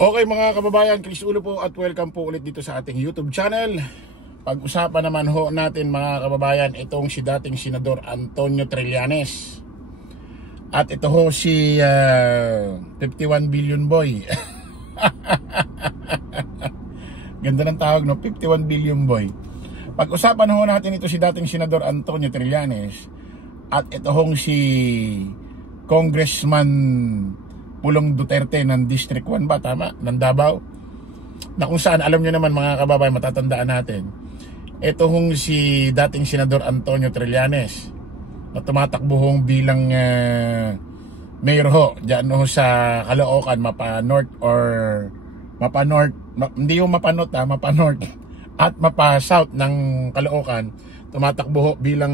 Okay mga kababayan, Chris Ulo po at welcome po ulit dito sa ating YouTube channel. Pag-usapan naman ho natin mga kababayan itong si dating Senador Antonio Trillanes. At ito ho si 51 billion boy. Ganda ng tawag, no? 51 billion boy. Pag-usapan ho natin ito si dating Senador Antonio Trillanes. At ito hong si Congressman Pulong Duterte ng District 1 ba? Tama? Ng Davao? Na kung saan, alam nyo naman mga kababayan, matatandaan natin. Ito hong si dating Senador Antonio Trillanes na tumatakbo hong bilang mayor ho. Diyan ho sa Caloocan, Mapa North or Mapa North. Hindi yung Mapa North, Mapa North. At Mapa South ng Caloocan. Tumatakbo ho bilang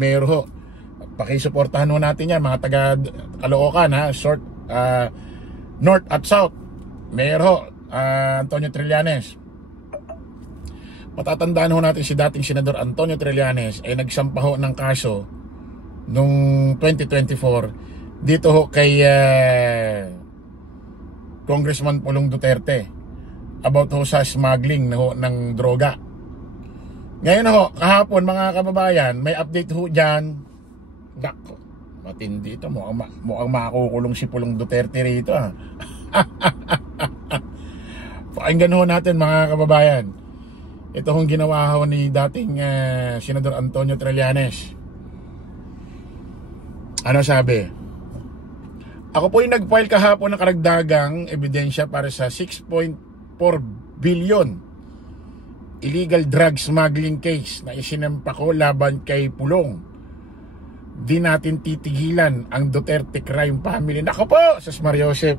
mayor ho. Pakisuportahan ho natin yan mga taga Caloocan ha. North at South Mayor ho Antonio Trillanes. Matatandaan ho natin si dating Senador Antonio Trillanes ay nagsampa ho ng kaso nung 2024 dito ho kay Congressman Pulong Duterte about ho sa smuggling ho ng droga. Ngayon ho, kahapon mga kababayan, may update ho dyan. Nako, matindi ito. Mukhang makukulong si Pulong Duterte rito ha. Pakinggan ho natin mga kababayan. Ito hong ginawa ho ni dating Senador Antonio Trillanes. Ano sabi? Ako po yung nag-file kahapon ng karagdagang ebidensya para sa 6.4 billion illegal drug smuggling case na isinampa ko laban kay Pulong. Di natin titigilan ang Duterte crime family. Nako po, Sus Mariosep.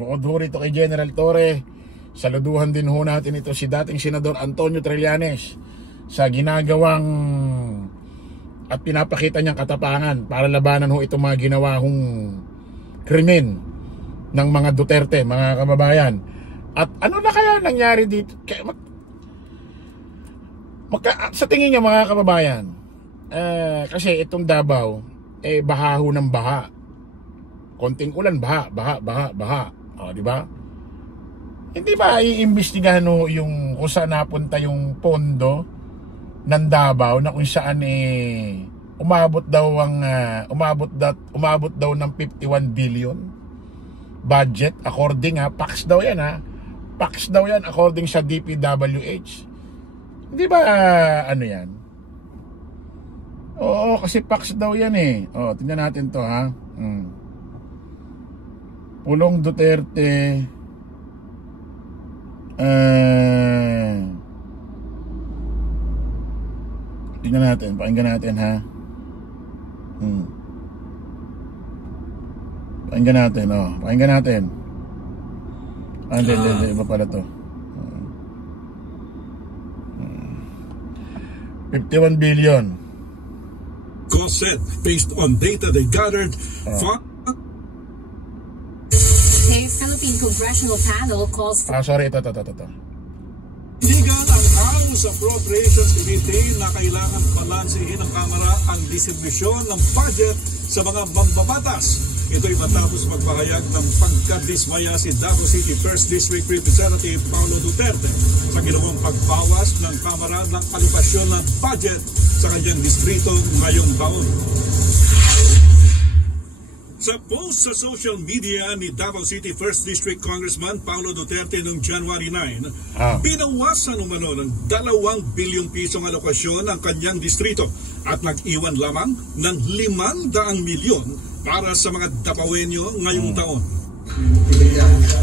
Bukod ho rito kay General Torre, saluduhan din ho natin ito si dating Senador Antonio Trillanes sa ginagawang at pinapakita niyang katapangan para labanan ho itong mga ginawa hong krimen ng mga Duterte, mga kababayan. At ano na kaya nangyari dito? Sa tingin niya mga kababayan, kasi itong Davao, baha ho ng baha. Konting ulan, baha. O, di ba? Hindi ba iimbestigahan ho yung kung saan napunta yung pondo ng Davao na kung saan umabot daw ng 51 billion budget according Pax daw yan Pax daw yan according sa DPWH. Hindi ba ano yan? Oo, kasi Pax daw yan O, tingnan natin to ha. Pulong Duterte tingnan natin, pakinggan natin ha. Pakinggan natin, pakinggan natin. Hindi, iba pala to. 51 billion. Cost set based on data they gathered from a Philippine Congressional Panel calls for ito. Inigan ang House Appropriations Committee na kailangan balansehin ng Kamara ang distribusyon ng budget sa mga mambabatas. Ito'y matapos magpahayag ng pagkadismaya si Davao City 1st District Representative Paulo Duterte sa ginawang pagbawas ng Kamara ng alokasyon ng budget sa kanyang distrito ngayong taon. Sa post sa social media ni Davao City 1st District Congressman Paulo Duterte noong January 9, binawasan umano ng 2 bilyong pisong alokasyon ang kanyang distrito at nag-iwan lamang ng 500 milyon para sa mga Davaoenyo ngayong taon.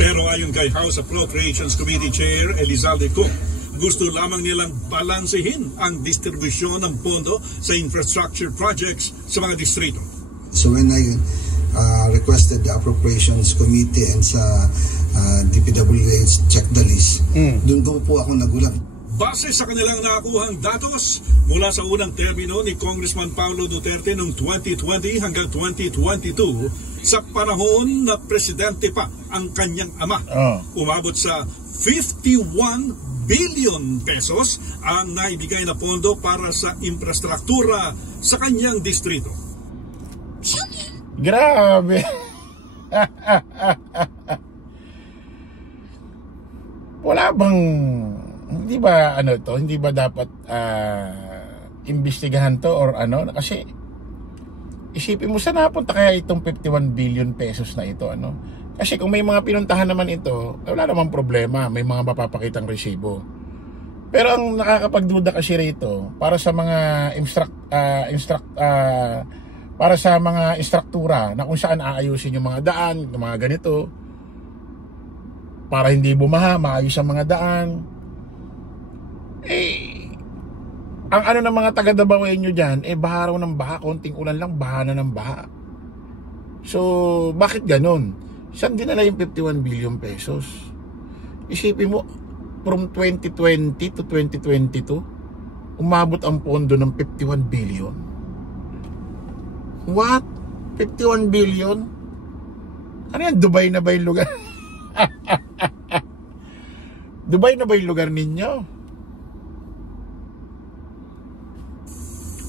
Pero ayon kay House Appropriations Committee Chair Elizalde Cook, gusto lamang nilang balansehin ang distribusyon ng pondo sa infrastructure projects sa mga distrito. So when I requested the Appropriations Committee and sa DPWH check the list, doon po ako nagulat. Base sa kanilang nakuhang datos mula sa unang termino ni Congressman Paulo Duterte noong 2020 hanggang 2022, sa panahon na presidente pa ang kanyang ama, umabot sa 51 billion pesos ang naibigay na pondo para sa infrastruktura sa kanyang distrito. Grabe. Wala bang, hindi ba ano to, hindi ba dapat imbestigahan to or ano? Kasi isipin mo, saan napunta kaya itong 51 billion pesos na ito, ano? Kasi kung may mga pinuntahan naman ito, wala namang problema, may mga mapapakitang resibo. Pero ang nakakapagduda kasi rito, para sa mga para sa mga instruktura na kung saan aayusin yung mga daan, yung mga ganito, para hindi bumaha, maayos ang mga daan. Ang ano ng mga taga-Dabawen nyo dyan, baha raw ng baha, konting ulan lang, baha na ng baha. So, bakit ganun? Saan dinala yung 51 billion pesos? Isipin mo, from 2020 to 2022, umabot ang pondo ng 51 billion. What? 51 billion? Ano yan? Dubai na ba yung lugar? Dubai na ba yung lugar ninyo?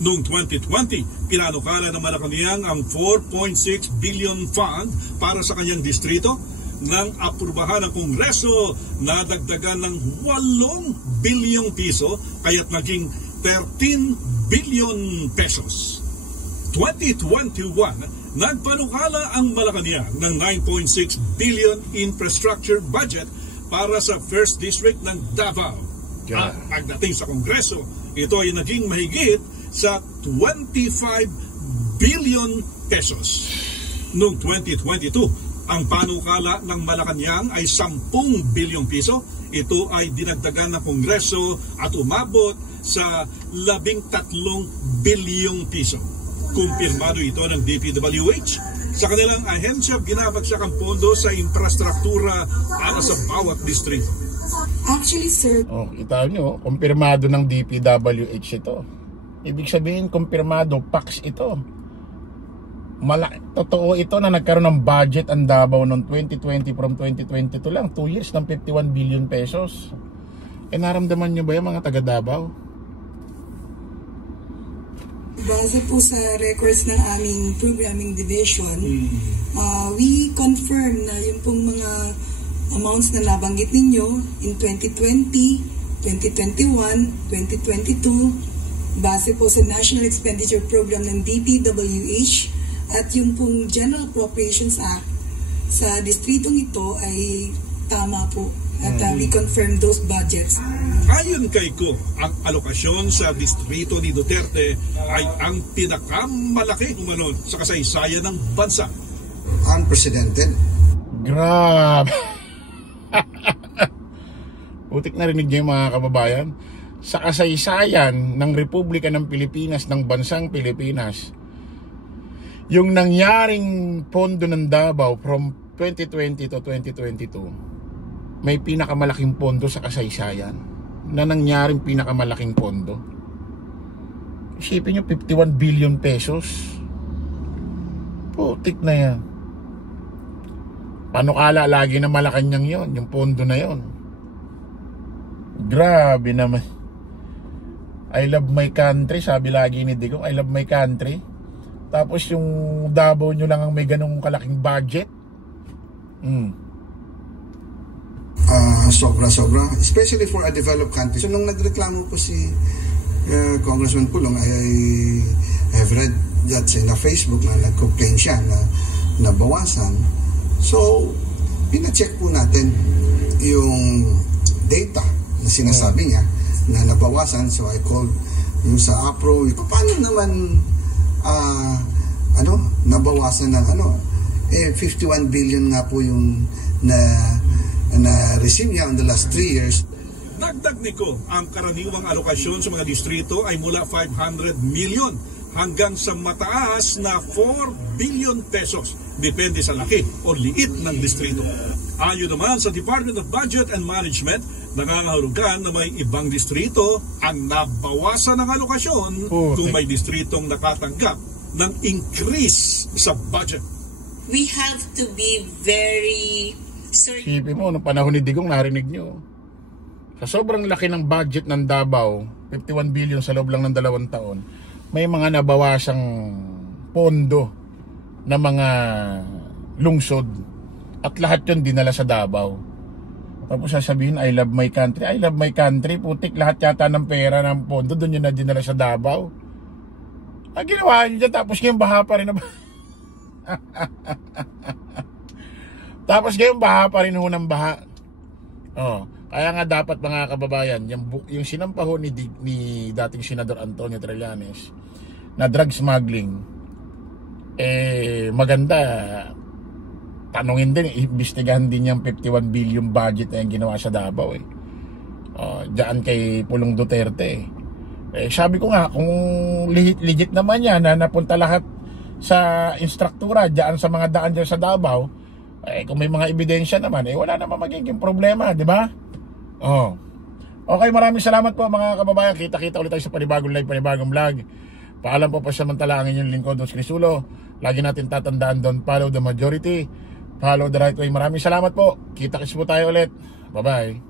Noong 2020, pinanukala ng Malacanang ang 4.6 billion fund para sa kanyang distrito. Nang aprubahan ng Kongreso, nadagdagan ng 8 bilyong piso, kaya't naging 13 billion pesos. 2021, nagpanukala ang Malacanang ng 9.6 billion infrastructure budget para sa First District ng Davao. At pagdating sa Kongreso, ito ay naging mahigit sa 25 billion pesos. Noong 2022, ang panukala ng Malacanang ay 10 bilyong piso. Ito ay dinagdagan ng Kongreso at umabot sa 13 bilyong piso. Kumpirmado ito ng DPWH. Sa kanilang ahensya, binabagsak ang pondo sa infrastruktura para sa bawat distrito. Actually, sir, kita nyo, kumpirmado ng DPWH ito. Ibig sabihin, kumpirmado, PAX ito. Totoo ito na nagkaroon ng budget ang Davao noong 2020 from 2022 lang, 2 years ng 51 billion pesos. Naramdaman nyo ba yung mga taga Davao? base po sa records ng aming programming division, we confirm na yung pong mga amounts na nabanggit ninyo in 2020, 2021, 2022, base po sa National Expenditure Program ng DPWH at yung pong General Appropriations Act sa distritong ito ay tama po. At we confirm those budgets. Ayon kay Ko, ang alokasyon sa distrito ni Duterte ay ang pinakamalaki umano sa kasaysayan ng bansa. Unprecedented. Grabe. Utik narinig niyo mga kababayan. Sa kasaysayan ng Republika ng Pilipinas, ng bansang Pilipinas, yung nangyaring pondo ng Davao from 2020 to 2022, may pinakamalaking pondo sa kasaysayan na nangyaring pinakamalaking pondo. Isipin nyo, 51 billion pesos. Putik na yan. Panukala lagi na Malacanang yon, yung pondo na yon. Grabe naman. I love my country, sabi lagi ni Digong, I love my country. Tapos yung Davao nyo lang ang may ganong kalaking budget. Sobra-sobra, especially for a developed country. So nung nagreklamo po si Congressman Pulong, I have read that na Facebook na nag-complain siya na nabawasan. So pina-check po natin yung data na sinasabi niya na nabawasan. So I called yung sa APRO, paano naman nabawasan ng 51 billion nga po yung na-receive niya in the last 3 years. Dagdag niko, ang karaniwang alokasyon sa mga distrito ay mula 500 million hanggang sa mataas na 4 billion pesos. Depende sa laki o liit ng distrito. Ayon naman sa Department of Budget and Management, nangangahulugan na may ibang distrito ang nabawasan ng alokasyon kung may distritong nakatanggap ng increase sa budget. We have to be very certain. Isipin mo, noong panahon ni Digong, narinig nyo. Sa sobrang laki ng budget ng Davao, 51 billion sa loob lang ng 2 taon, may mga nabawasang pondo na mga lungsod at lahat yun dinala sa Davao. Tapos sasabihin, I love my country. I love my country, putik, lahat yata ng pera ng pondo doon yun na dinala sa Davao. Ginawa nyo dyan, tapos ngayon baha pa rin. Tapos ngayon baha pa rin ho ng baha. Kaya nga dapat mga kababayan, yung sinampaho ni dating Senador Antonio Trillanes na drug smuggling, maganda tanungin din, imbestigahan din yung 51 billion budget na yung ginawa sa Davao diyan kay Pulong Duterte. Sabi ko nga, kung legit naman yan na napunta lahat sa instruktura diyan sa mga daan diyan sa Davao, kung may mga ebidensya naman, wala naman magiging problema, di ba? Okay, maraming salamat po mga kababayan. Kita-kita ulit tayo sa panibagong live, panibagong vlog. Paalam po samantala ang inyong lingkod, Don Crisulo. Lagi natin tatandaan doon, follow the majority, follow the right way. Maraming salamat po. Kita-kits po tayo ulit. Bye-bye.